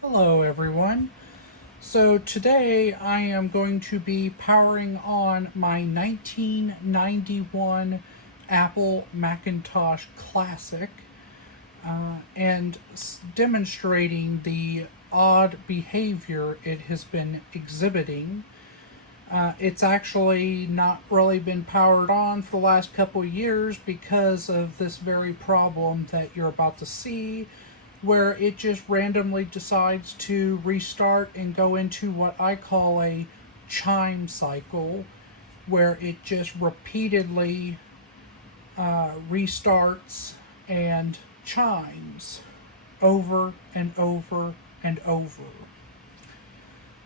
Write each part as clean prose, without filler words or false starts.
Hello everyone. So today I am going to be powering on my 1991 Apple Macintosh Classic and demonstrating the odd behavior it has been exhibiting. It's actually not really been powered on for the last couple of years because of this very problem that you're about to see, where it just randomly decides to restart and go into what I call a chime cycle, where it just repeatedly restarts and chimes over and over and over.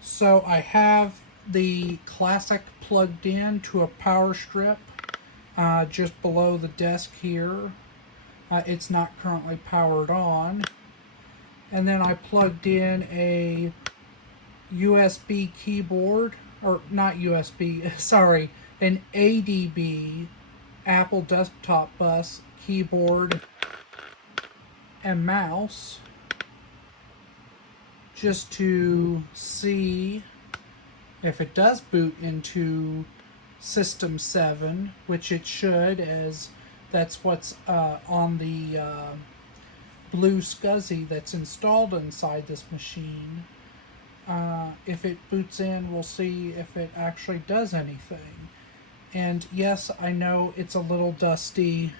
So I have the Classic plugged in to a power strip just below the desk here. It's not currently powered on. And then I plugged in a USB keyboard, or not USB, sorry, an ADB Apple desktop bus keyboard and mouse just to see if it does boot into System 7, which it should, as that's what's on the BlueSCSI that's installed inside this machine. If it boots in, we'll see if it actually does anything. And yes, I know it's a little dusty,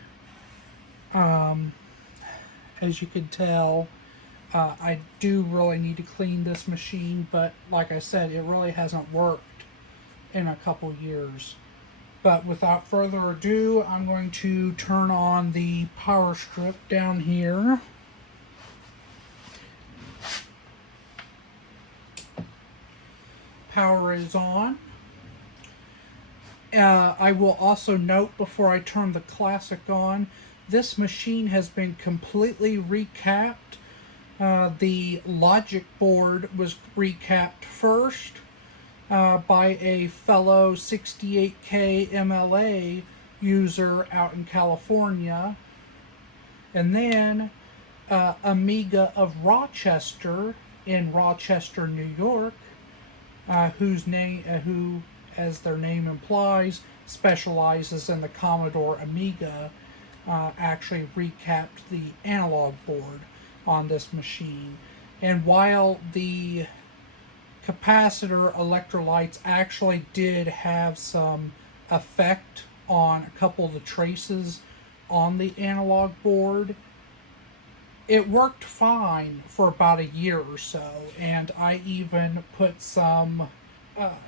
as you can tell. I do really need to clean this machine, but like I said, it really hasn't worked in a couple years. But without further ado, I'm going to turn on the power strip down here. Power is on. I will also note before I turn the Classic on, this machine has been completely recapped. The logic board was recapped first by a fellow 68K MLA user out in California. And then Amiga of Rochester in Rochester, New York, who, as their name implies, specializes in the Commodore Amiga, actually recapped the analog board on this machine. And while the capacitor electrolytes actually did have some effect on a couple of the traces on the analog board, it worked fine for about a year or so, and I even put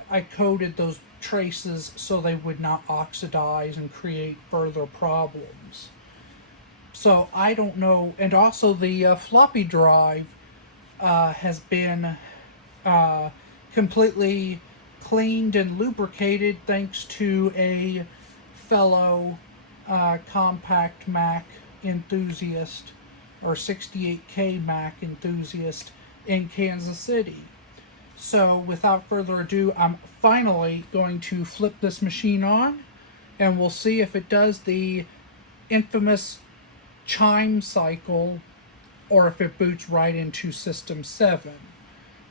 I coated those traces so they would not oxidize and create further problems. So I don't know, and also the floppy drive has been uh, completely cleaned and lubricated thanks to a fellow compact Mac enthusiast or 68K Mac enthusiast in Kansas City. So without further ado, I'm finally going to flip this machine on and we'll see if it does the infamous chime cycle or if it boots right into System 7.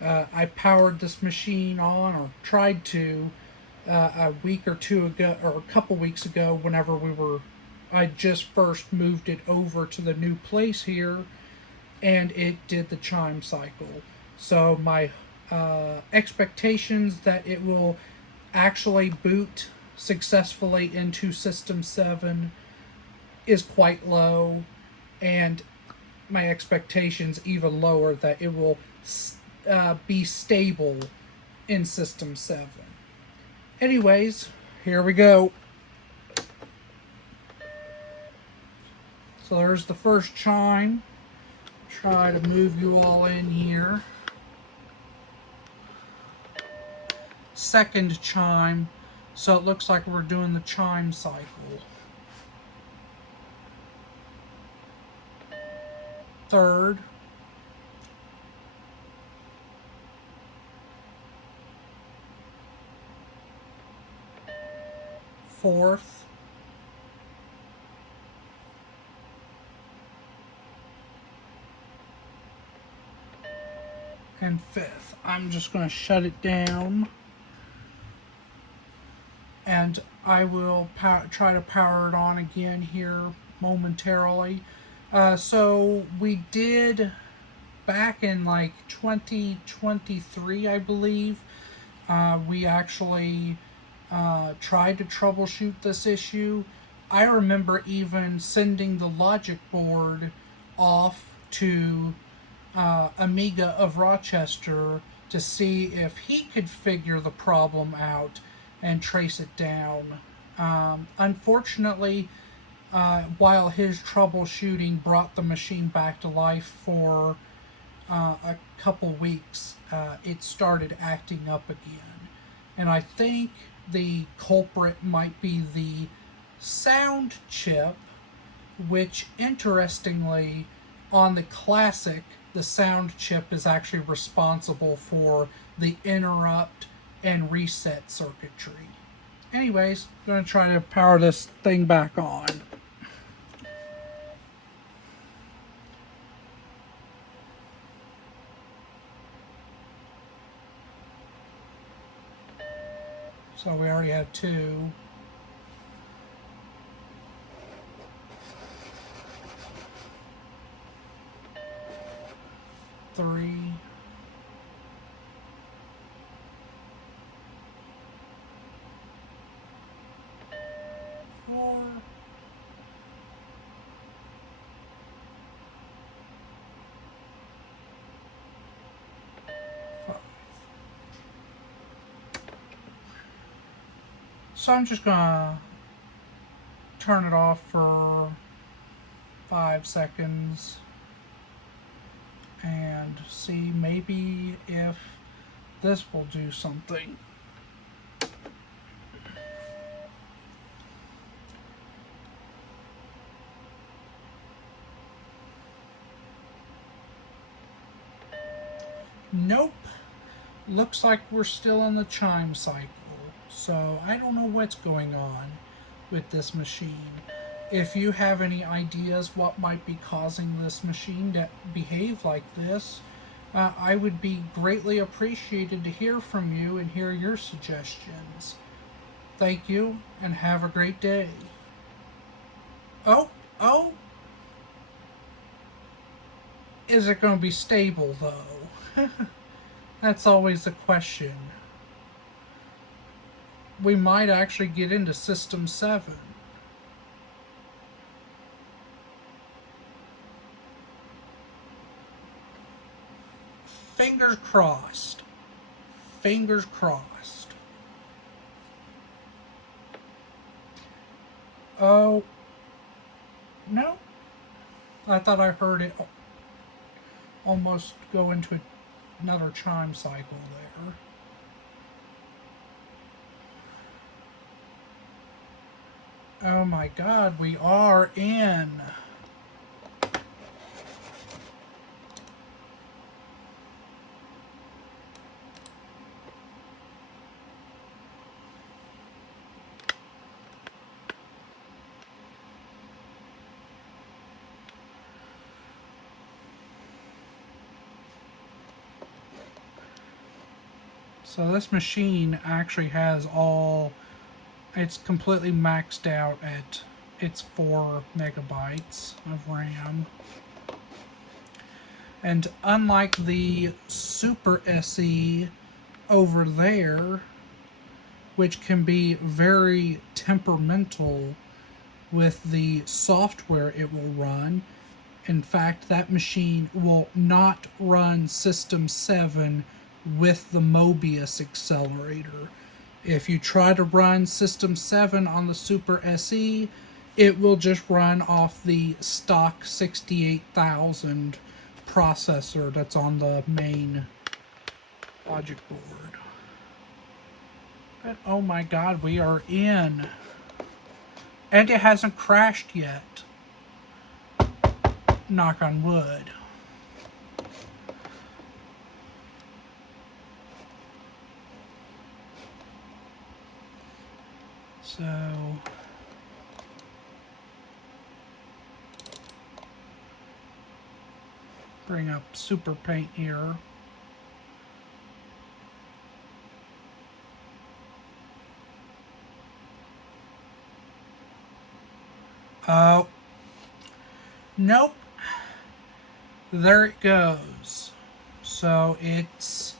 I powered this machine on, or tried to, a week or two ago, or a couple weeks ago, whenever I just first moved it over to the new place here, and it did the chime cycle. So my expectations that it will actually boot successfully into System 7 is quite low, and my expectations even lower that it will be stable in System 7. Anyways, here we go. So there's the first chime. Try to move you all in here. Second chime. So it looks like we're doing the chime cycle. Third. Fourth. and 5th. I'm just going to shut it down, and I will try to power it on again here momentarily. So we did, back in like 2023, I believe, we actually tried to troubleshoot this issue. I remember even sending the logic board off to Amiga of Rochester to see if he could figure the problem out and trace it down. Unfortunately, while his troubleshooting brought the machine back to life for a couple weeks, it started acting up again. And I think the culprit might be the sound chip, which interestingly, on the Classic, the sound chip is actually responsible for the interrupt and reset circuitry. Anyways, I'm going to try to power this thing back on. So we already have 2. 3. 4. 5. So I'm just gonna turn it off for 5 seconds and see maybe if this will do something. Nope. Looks like we're still in the chime cycle. So I don't know what's going on with this machine. If you have any ideas what might be causing this machine to behave like this, I would be greatly appreciated to hear from you and hear your suggestions. Thank you, and have a great day. Oh, is it going to be stable though? That's always the question. We might actually get into System 7. Fingers crossed. Fingers crossed. Oh, no. I thought I heard it almost go into another chime cycle there. Oh my god, we are in. So this machine actually has it's completely maxed out at its 4 megabytes of RAM. And unlike the SuperSE over there, which can be very temperamental with the software it will run, in fact, that machine will not run System 7 with the Mobius accelerator. If you try to run System 7 on the SuperSE, it will just run off the stock 68,000 processor that's on the main logic board. But oh my god, we are in. And it hasn't crashed yet. Knock on wood. So bring up Super Paint here. Oh, nope. There it goes. So it's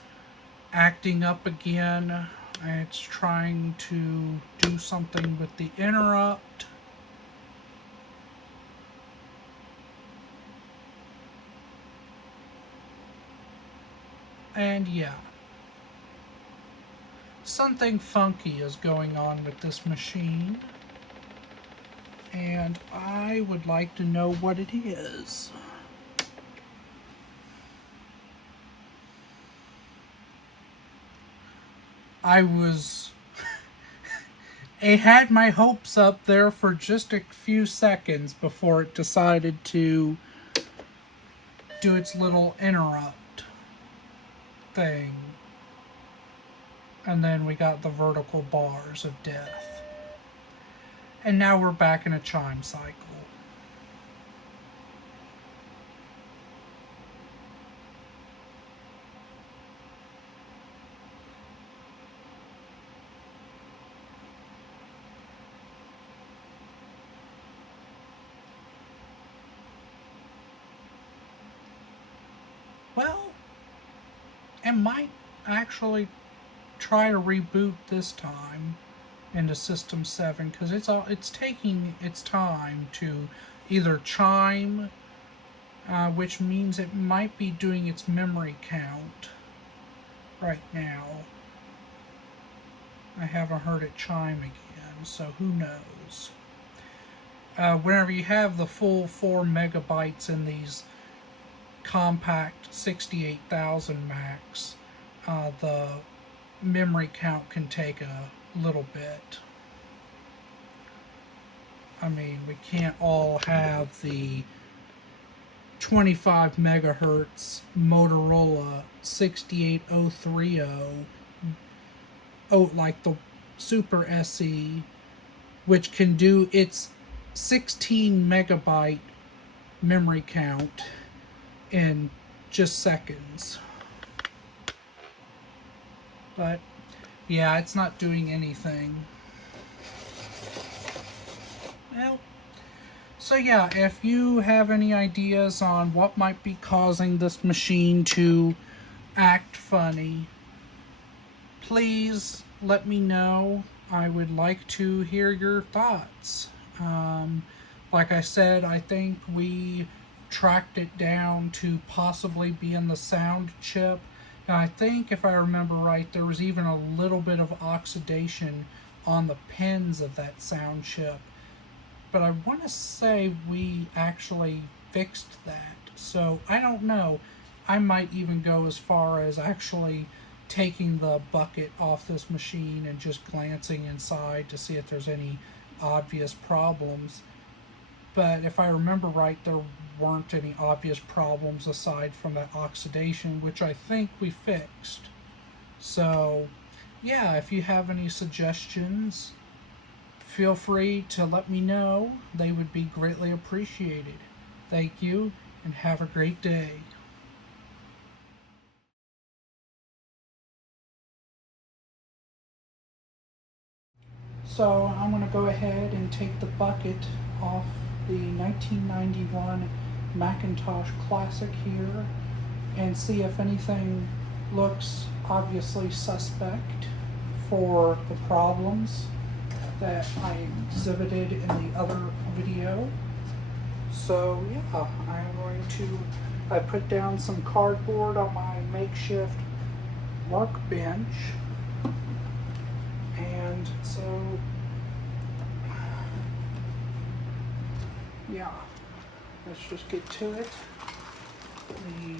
acting up again. It's trying to do something with the interrupt. And yeah, something funky is going on with this machine. And I would like to know what it is. It had my hopes up there for just a few seconds before it decided to do its little interrupt thing. And then we got the vertical bars of death. And now we're back in a chime cycle. Well, it might actually try to reboot this time into System 7 because it's taking its time to either chime, which means it might be doing its memory count right now. I haven't heard it chime again, so who knows. Whenever you have the full 4 megabytes in these compact 68,000 Macs, the memory count can take a little bit. I mean, we can't all have the 25 megahertz Motorola 68030, like the SuperSE, which can do its 16 megabyte memory count in just seconds. But yeah, it's not doing anything. Well, so yeah, if you have any ideas on what might be causing this machine to act funny, please let me know. I would like to hear your thoughts. Like I said, I think we tracked it down to possibly be in the sound chip. And I think, if I remember right, there was even a little bit of oxidation on the pins of that sound chip. But I want to say we actually fixed that. So I don't know. I might even go as far as actually taking the bucket off this machine and just glancing inside to see if there's any obvious problems. But if I remember right, there weren't any obvious problems aside from that oxidation, which I think we fixed. So yeah, if you have any suggestions, feel free to let me know. They would be greatly appreciated. Thank you, and have a great day. So I'm going to go ahead and take the bucket off the 1991 Macintosh Classic here and see if anything looks obviously suspect for the problems that I exhibited in the other video. So yeah, I put down some cardboard on my makeshift workbench, and so yeah, let's just get to it. The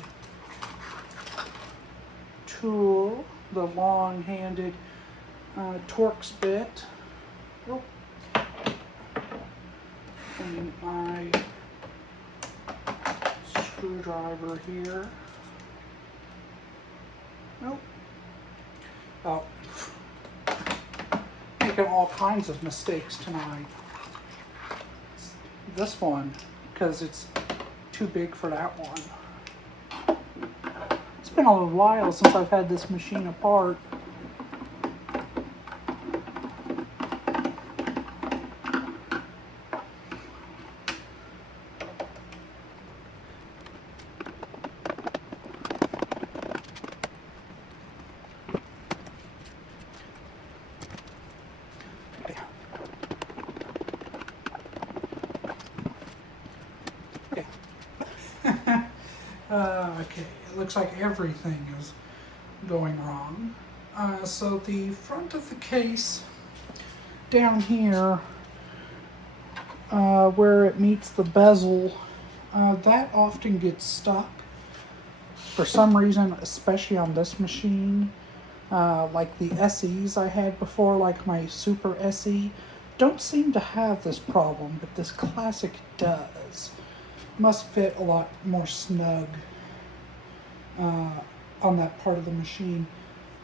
tool, the long-handed Torx bit, and my screwdriver here. Oh, making all kinds of mistakes tonight. This one, because it's too big for that one. It's been a little while since I've had this machine apart. Okay, it looks like everything is going wrong. So the front of the case down here, where it meets the bezel, that often gets stuck. For some reason, especially on this machine, like the SEs I had before, like my SuperSE, don't seem to have this problem, but this Classic does. Must fit a lot more snug on that part of the machine.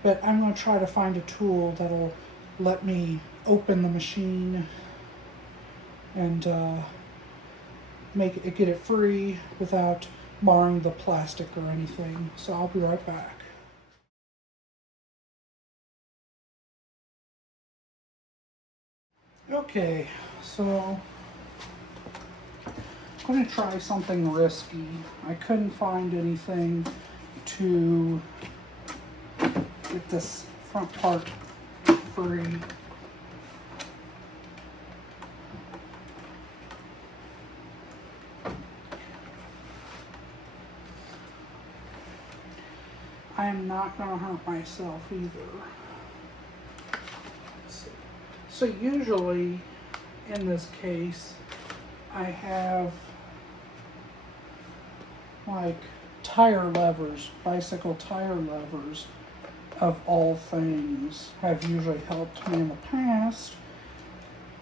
But I'm going to try to find a tool that'll let me open the machine and get it free without marring the plastic or anything. So I'll be right back. Okay, so I'm going to try something risky. I couldn't find anything to get this front part free. I am not going to hurt myself either. So usually in this case, I have like tire levers, bicycle tire levers of all things have usually helped me in the past,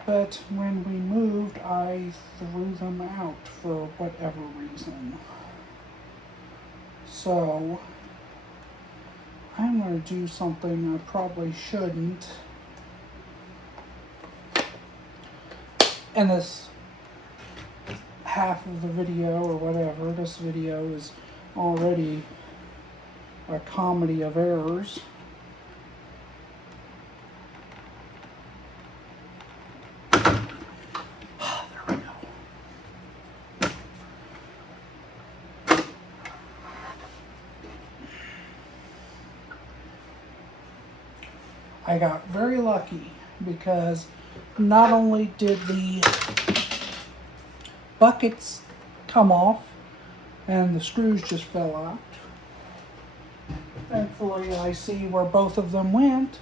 but when we moved, I threw them out for whatever reason. So I'm going to do something I probably shouldn't. And this half of the video or whatever, this video is already a comedy of errors. There we go. I got very lucky because not only did the buckets come off and the screws just fell out. Thankfully, I see where both of them went,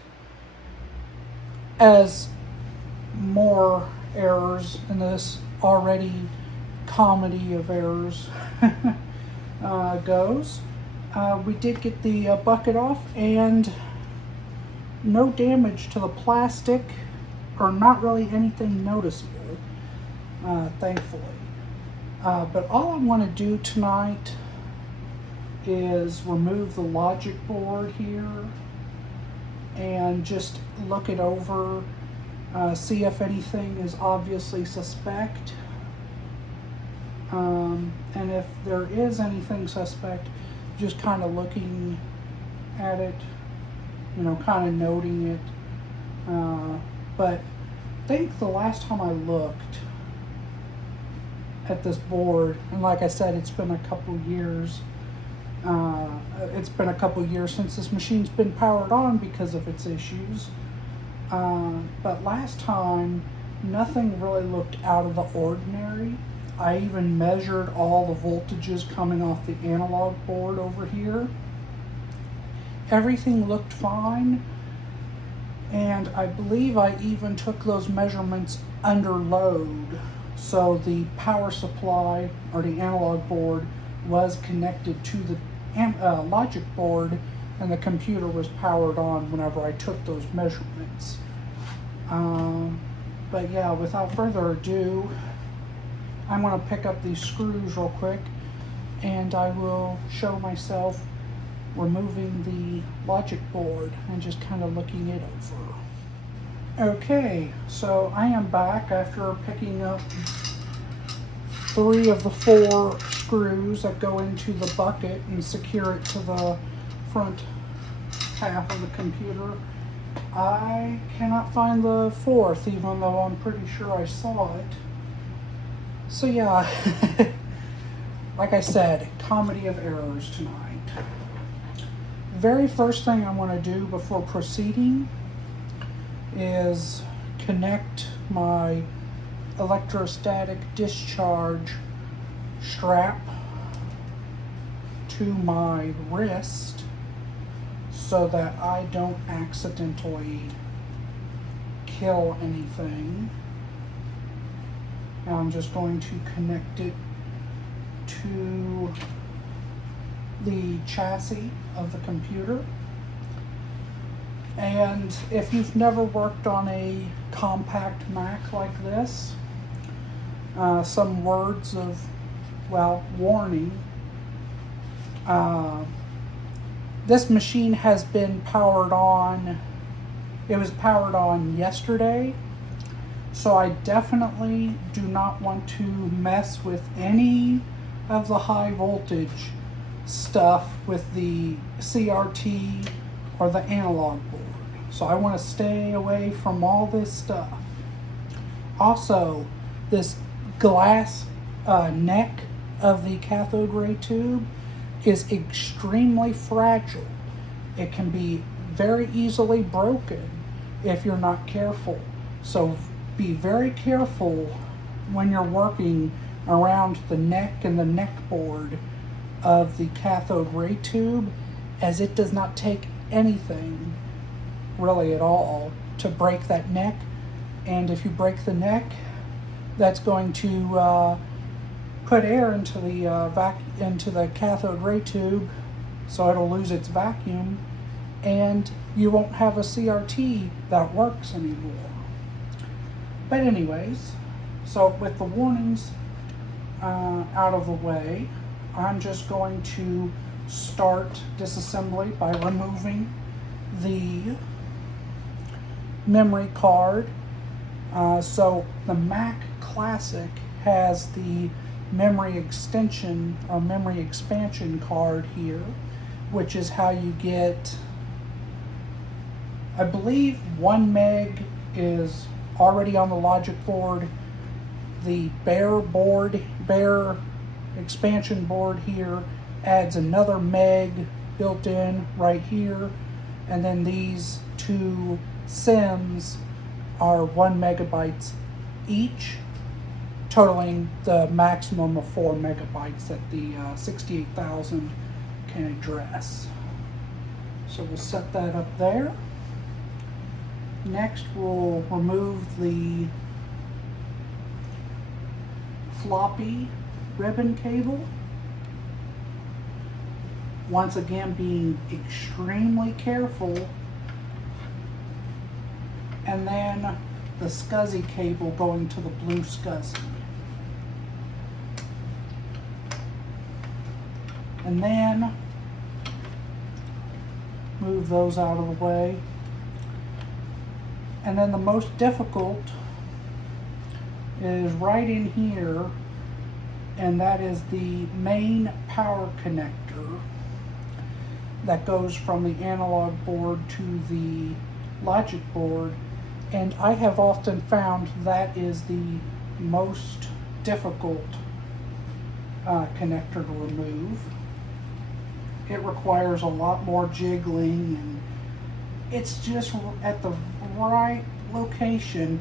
as more errors in this already comedy of errors goes. We did get the bucket off and no damage to the plastic, or not really anything noticeable, thankfully. But all I want to do tonight is remove the logic board here and just look it over, see if anything is obviously suspect. And if there is anything suspect, just kind of looking at it, you know, kind of noting it. But I think the last time I looked at this board, and like I said, it's been a couple years. It's been a couple years since this machine's been powered on because of its issues. But last time, nothing really looked out of the ordinary. I even measured all the voltages coming off the analog board over here. Everything looked fine. And I believe I even took those measurements under load. So the power supply, or the analog board, was connected to the logic board, and the computer was powered on whenever I took those measurements. But yeah, without further ado, I'm going to pick up these screws real quick, and I will show myself removing the logic board and just kind of looking it over. Okay, so I am back after picking up 3 of the 4 screws that go into the bucket and secure it to the front half of the computer. I cannot find the 4th, even though I'm pretty sure I saw it. So yeah, like I said, comedy of errors tonight. Very first thing I want to do before proceeding is connect my electrostatic discharge strap to my wrist so that I don't accidentally kill anything. Now I'm just going to connect it to the chassis of the computer. And if you've never worked on a compact Mac like this, some words of, well, warning. This machine has been powered on, it was powered on yesterday, so I definitely do not want to mess with any of the high voltage stuff with the CRT or the analog board. So I want to stay away from all this stuff. Also, this glass neck of the cathode ray tube is extremely fragile. It can be very easily broken if you're not careful. So be very careful when you're working around the neck and the neck board of the cathode ray tube, as it does not take anything really at all to break that neck. And if you break the neck, that's going to put air into the cathode ray tube, so it'll lose its vacuum, and you won't have a CRT that works anymore. But anyways, so with the warnings out of the way, I'm just going to start disassembly by removing the memory card. So the Mac Classic has the memory extension or memory expansion card here, which is how you get, I believe 1 meg is already on the logic board. The bare expansion board here adds another meg built in right here, and then these two SIMs are 1 megabytes each, totaling the maximum of 4 megabytes that the 68,000 can address. So we'll set that up there. Next, we'll remove the floppy ribbon cable. Once again, being extremely careful. And then the SCSI cable going to the BlueSCSI. And then move those out of the way. And then the most difficult is right in here, and that is the main power connector that goes from the analog board to the logic board. And I have often found that is the most difficult connector to remove. It requires a lot more jiggling, and it's just at the right location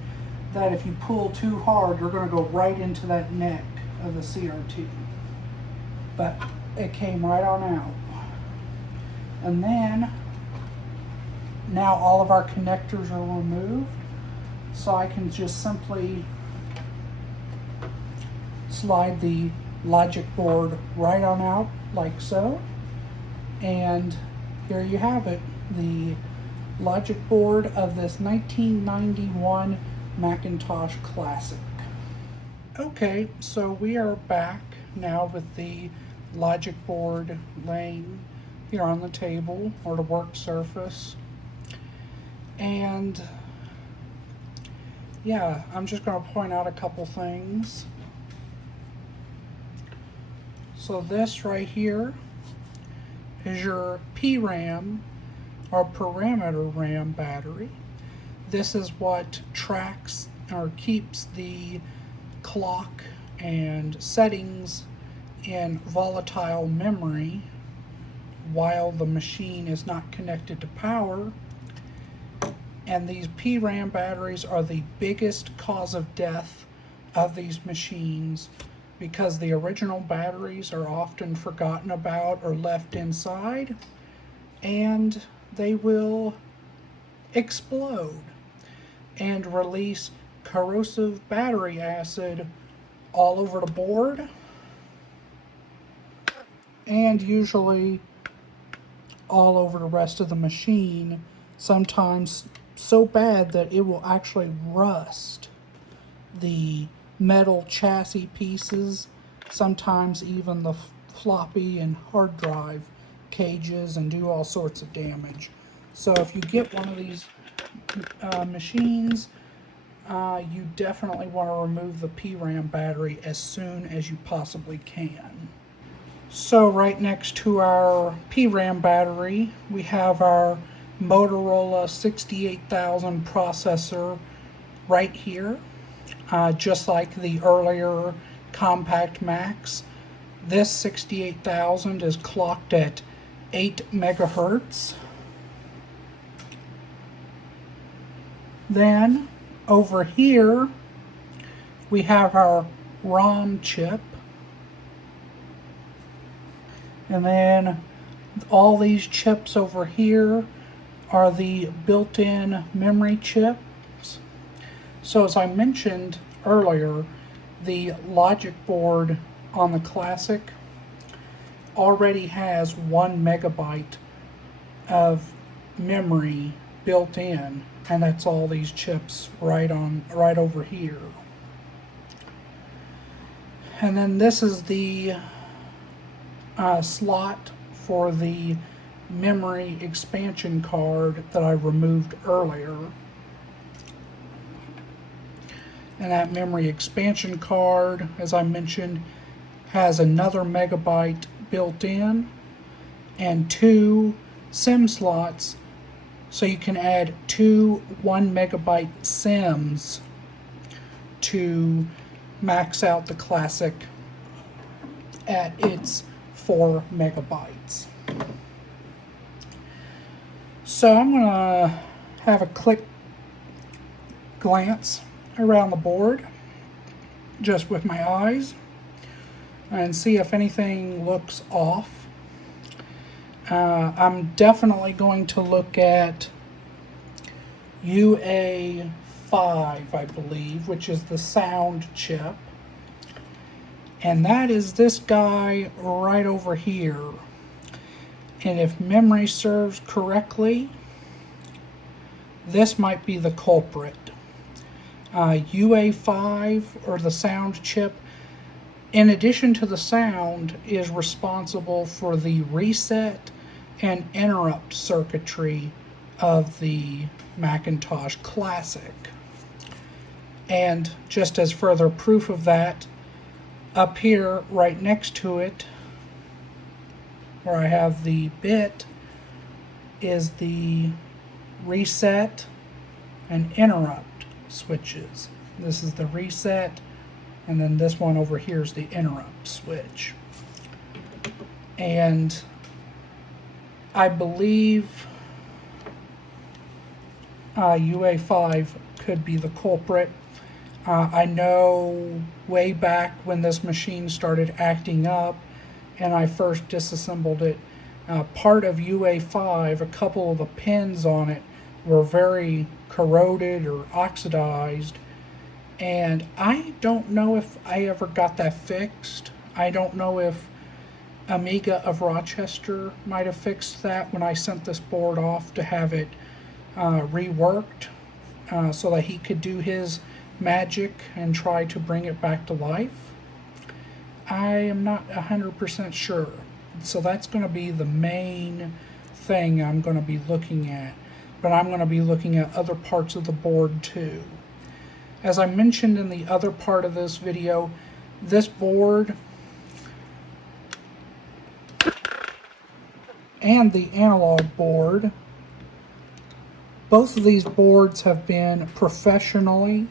that if you pull too hard, you're going to go right into that neck of the CRT. But it came right on out. And then now all of our connectors are removed, so I can just simply slide the logic board right on out like so, and here you have it, the logic board of this 1991 Macintosh Classic. Okay, so we are back now with the logic board laying here on the table or the work surface. And yeah, I'm just going to point out a couple things. So this right here is your PRAM or parameter RAM battery. This is what tracks or keeps the clock and settings in volatile memory while the machine is not connected to power. And these PRAM batteries are the biggest cause of death of these machines because the original batteries are often forgotten about or left inside, and they will explode and release corrosive battery acid all over the board, and usually all over the rest of the machine, sometimes so bad that it will actually rust the metal chassis pieces, sometimes even the floppy and hard drive cages, and do all sorts of damage. So if you get one of these machines, you definitely want to remove the PRAM battery as soon as you possibly can. So right next to our PRAM battery, we have our Motorola 68000 processor right here. Just like the earlier compact Macs, this 68000 is clocked at 8 megahertz. Then over here we have our ROM chip, and then all these chips over here are the built-in memory chips. So as I mentioned earlier, the logic board on the Classic already has 1 megabyte of memory built in, and that's all these chips right over here. And then this is the slot for the memory expansion card that I removed earlier. And that memory expansion card, as I mentioned, has another megabyte built in and 2 SIM slots, so you can add 2 1 megabyte SIMs to max out the Classic at its 4 megabytes. So I'm going to have a quick glance around the board just with my eyes and see if anything looks off. I'm definitely going to look at UA5, I believe, which is the sound chip, and that is this guy right over here. And if memory serves correctly, this might be the culprit. UA5, or the sound chip, in addition to the sound, is responsible for the reset and interrupt circuitry of the Macintosh Classic. And just as further proof of that, up here right next to it, where I have the bit, is the reset and interrupt switches. This is the reset, and then this one over here is the interrupt switch. And I believe UA5 could be the culprit. I know way back when this machine started acting up and I first disassembled it, part of UA5, a couple of the pins on it were very corroded or oxidized, and I don't know if I ever got that fixed. I don't know if Amiga of Rochester might have fixed that when I sent this board off to have it reworked so that he could do his magic and try to bring it back to life. I am not 100% sure. So that's going to be the main thing I'm going to be looking at. But I'm going to be looking at other parts of the board too. As I mentioned in the other part of this video, this board and the analog board, both of these boards have been professionally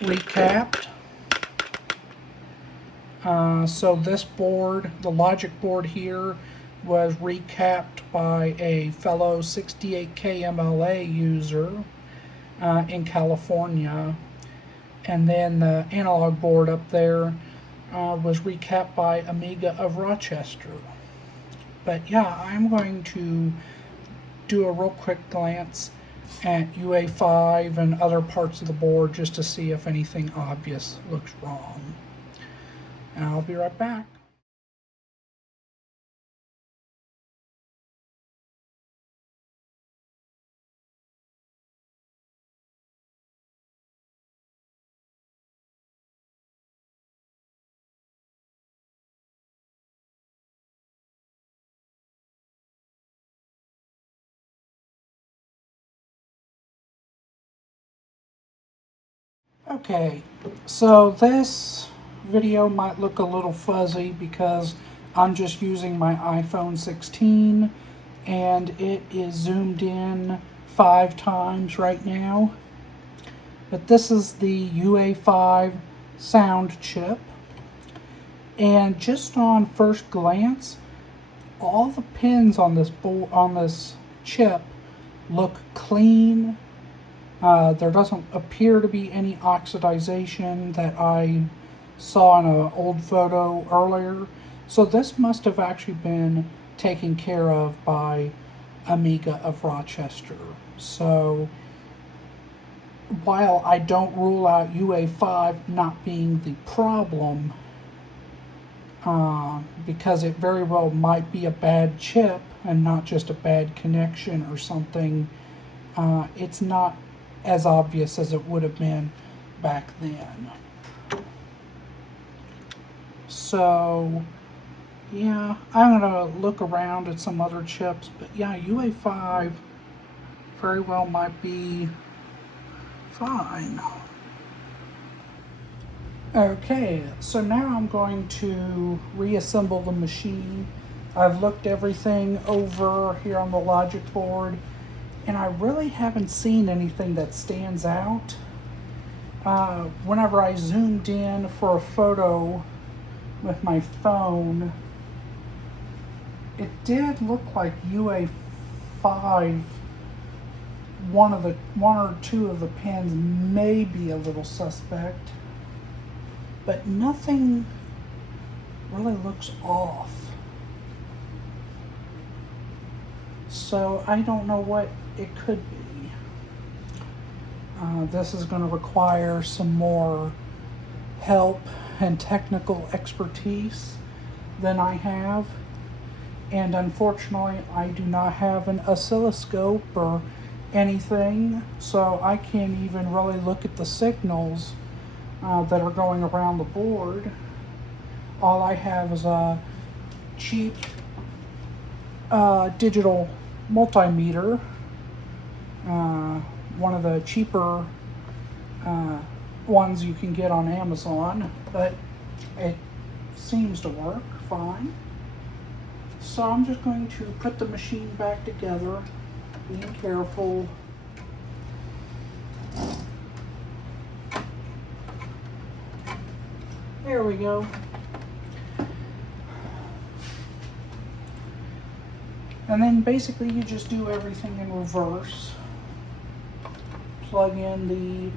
recapped. So this board, the logic board here, was recapped by a fellow 68K MLA user in California. And then the analog board up there was recapped by Amiga of Rochester. But yeah, I'm going to do a real quick glance at UA5 and other parts of the board just to see if anything obvious looks wrong. And I'll be right back. Okay, so this video might look a little fuzzy because I'm just using my iPhone 16 and it is zoomed in 5 times right now. But this is the UA5 sound chip, and just on first glance, all the pins on this chip look clean. There doesn't appear to be any oxidization that I saw in an old photo earlier. So this must have actually been taken care of by Amiga of Rochester. So while I don't rule out UA5 not being the problem, because it very well might be a bad chip and not just a bad connection or something, it's not as obvious as it would have been back then. So yeah, I'm gonna look around at some other chips, but yeah, UA5 very well might be fine. Okay, so now I'm going to reassemble the machine. I've looked everything over here on the logic board, and I really haven't seen anything that stands out. Whenever I zoomed in for a photo with my phone, it did look like UA5. One or two of the pins may be a little suspect, but nothing really looks off. So I don't know what it could be. This is going to require some more help and technical expertise than I have. And unfortunately, I do not have an oscilloscope or anything, so I can't even really look at the signals that are going around the board. All I have is a cheap digital multimeter, one of the cheaper ones you can get on Amazon, but it seems to work fine. So I'm just going to put the machine back together, being careful. There we go. And then basically you just do everything in reverse. Plug in the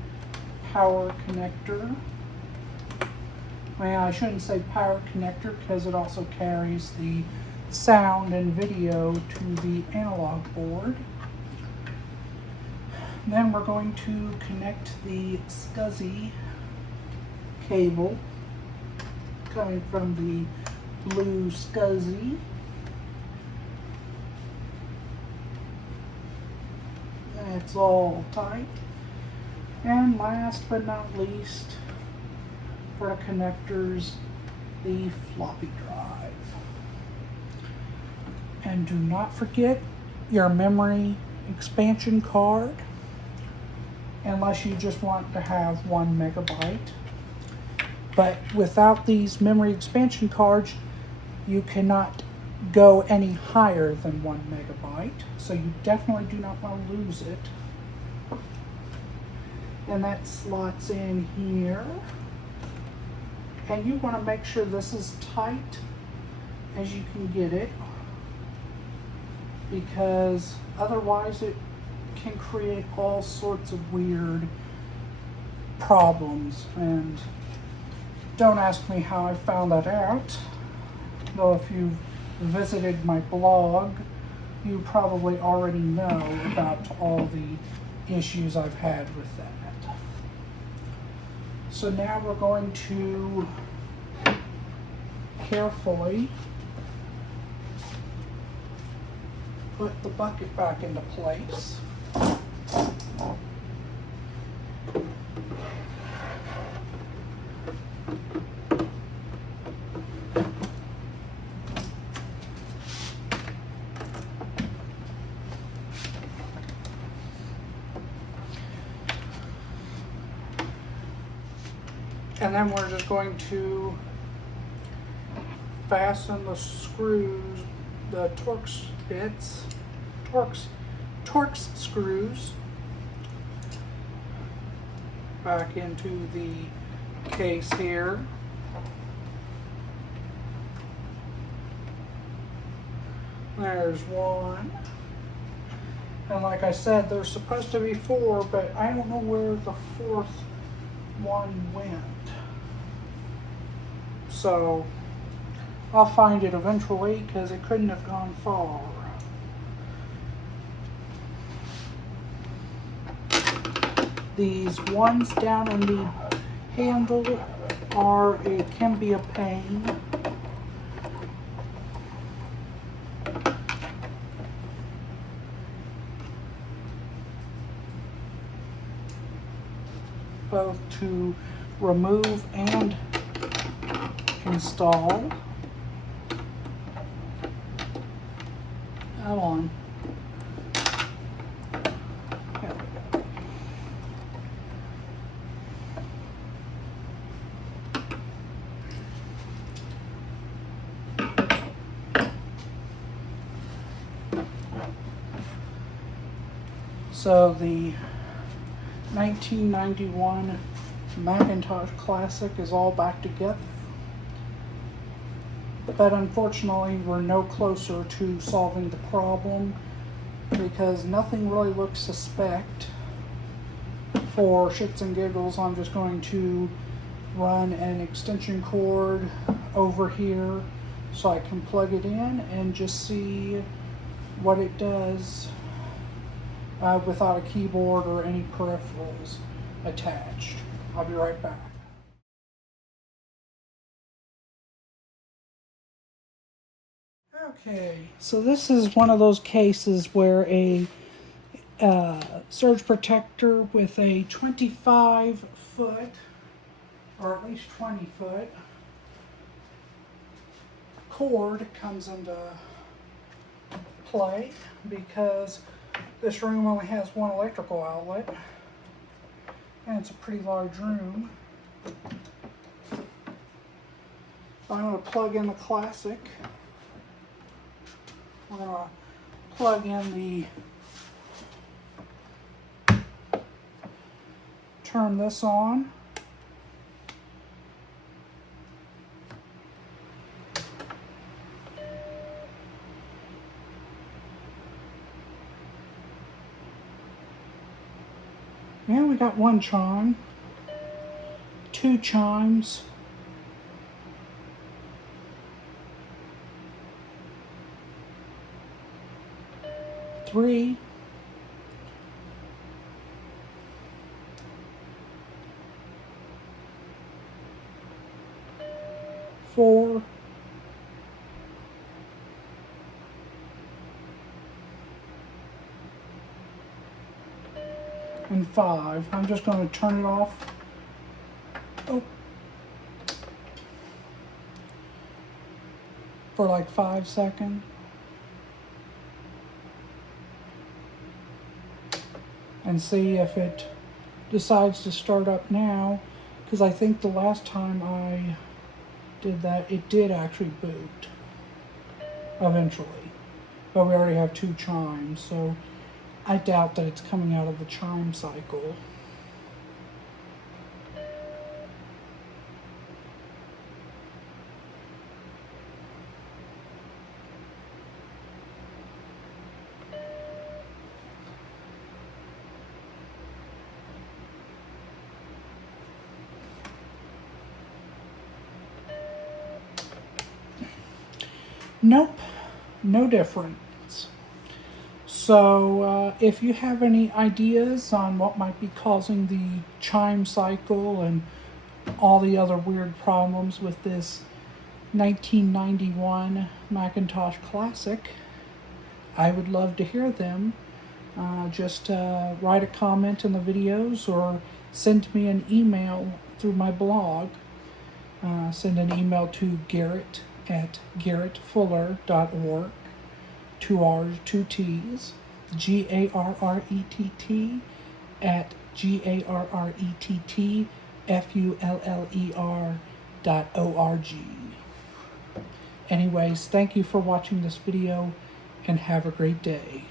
power connector. Well, I shouldn't say power connector because it also carries the sound and video to the analog board. Then we're going to connect the SuperSE cable coming from the BlueSCSI. It's all tight. And last but not least, for the connectors, the floppy drive. And do not forget your memory expansion card, unless you just want to have 1 megabyte. But without these memory expansion cards, you cannot go any higher than 1 megabyte. So you definitely do not want to lose it. And that slots in here. And you want to make sure this is tight as you can get it, because otherwise it can create all sorts of weird problems. And don't ask me how I found that out, though if you've visited my blog, you probably already know about all the issues I've had with that. So now we're going to carefully put the bucket back into place. And then we're just going to fasten the screws, the Torx screws back into the case here. There's one. And like I said, there's supposed to be 4, but I don't know where the 4th one went. So I'll find it eventually because it couldn't have gone far. These ones down in the handle can be a pain. Both to remove and install. Come on. There we go. So the 1991 Macintosh Classic is all back together. But unfortunately, we're no closer to solving the problem because nothing really looks suspect. For shits and giggles, I'm just going to run an extension cord over here so I can plug it in and just see what it does without a keyboard or any peripherals attached. I'll be right back. Okay, so this is one of those cases where a surge protector with a 25-foot, or at least 20-foot cord comes into play because this room only has one electrical outlet and it's a pretty large room. I'm going to plug in the Classic. I'm going to plug in turn this on. Yeah, we got 1 chime, 2 chimes, 3, 4, and 5. I'm just going to turn it off. Oh. For like 5 seconds. And see if it decides to start up now, because I think the last time I did that, it did actually boot eventually. But we already have 2 chimes, so I doubt that it's coming out of the chime cycle. Nope, no difference. So if you have any ideas on what might be causing the chime cycle and all the other weird problems with this 1991 Macintosh Classic, I would love to hear them. Just write a comment in the videos or send me an email through my blog. Send an email to Garrett at garrettfuller.org. 2 R's, 2 T's, GARRETT at GARRETTFULLER.org. Anyways, thank you for watching this video and have a great day.